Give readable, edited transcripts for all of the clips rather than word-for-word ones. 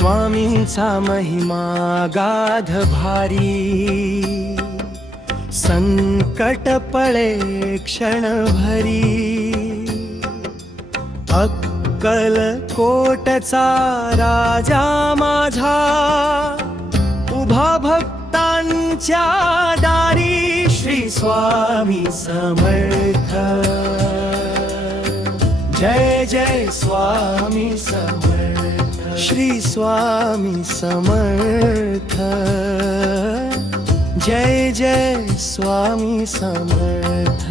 स्वामींचा महिमा गाध भारी, संकट पळे क्षणभरी, अक्कलकोटचा राजा माझा उभा भक्तांच्या दारी, श्री स्वामी समर्थ, जय जय स्वामी समर्थ, श्री स्वामी समर्थ, जय जय स्वामी समर्थ।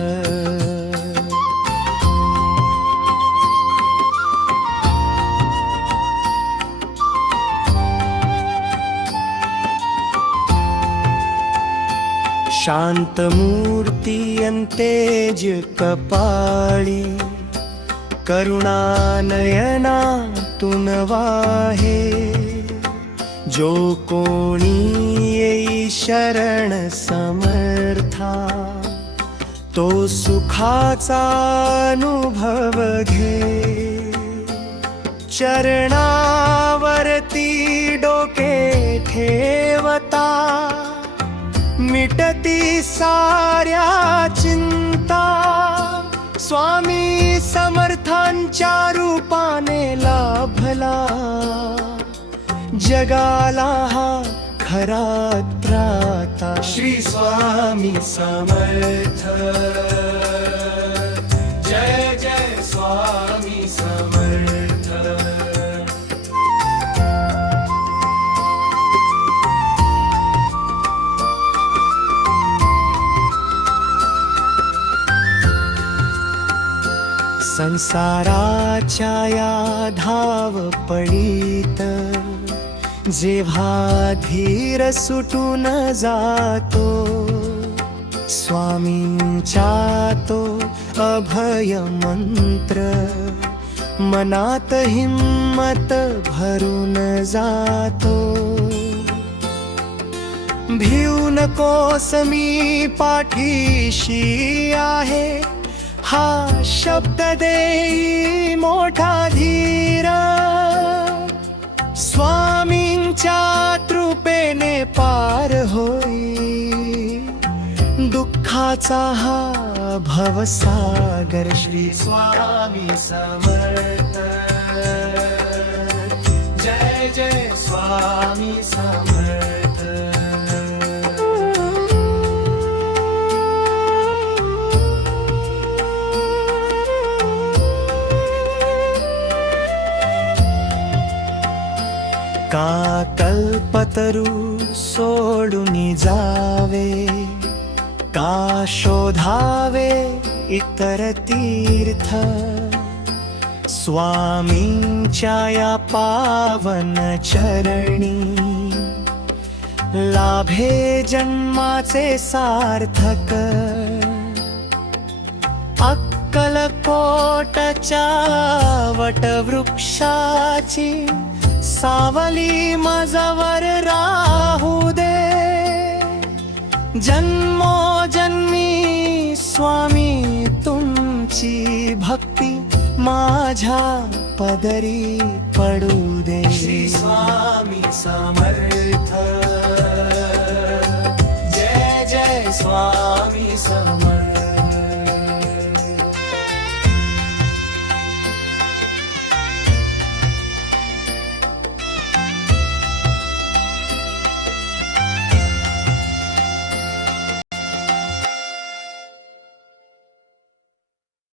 शांत मूर्ती अंतेज कपाळी, करुणा नयनातून वाहे, जो कोणी येई शरण समर्था, तो सुखाचा अनुभव घे, चरणावरती डोके ठेवता, मिटती साऱ्या चिंता, स्वामी समर्थांच्या रूपाने लाभला, जगाला हा खरा त्राता, श्री स्वामी समर्थ, जय जय स्वामी समर्थ। संसाराच्या या धावपळीत जेव्हा धीर सुटून जातो, स्वामींचा तो अभय मंत्र, मनात हिम्मत भरून जातो, भिऊ नकोस मी पाठीशी आहे, हा शब्द देई मोठा धीर, स्वामींच्या कृपेने पार होई, दुःखाचा हा भवसागर, श्री स्वामी समर्थ, जय जय स्वामी समर्थ। का कल्पतरू सोडून जावे, का शोधावे इतर तीर्थ, स्वामींच्या या पावन चरणी, लाभे जन्माचे सार्थक, अक्कलकोटच्या वटवृक्षाची सावली माझ्यावर राहू दे, जन्मोजन्मी स्वामी तुमची भक्ती माझ्या पदरी पडू दे, श्री स्वामी समर्थ, जय जय स्वामी समर्थ।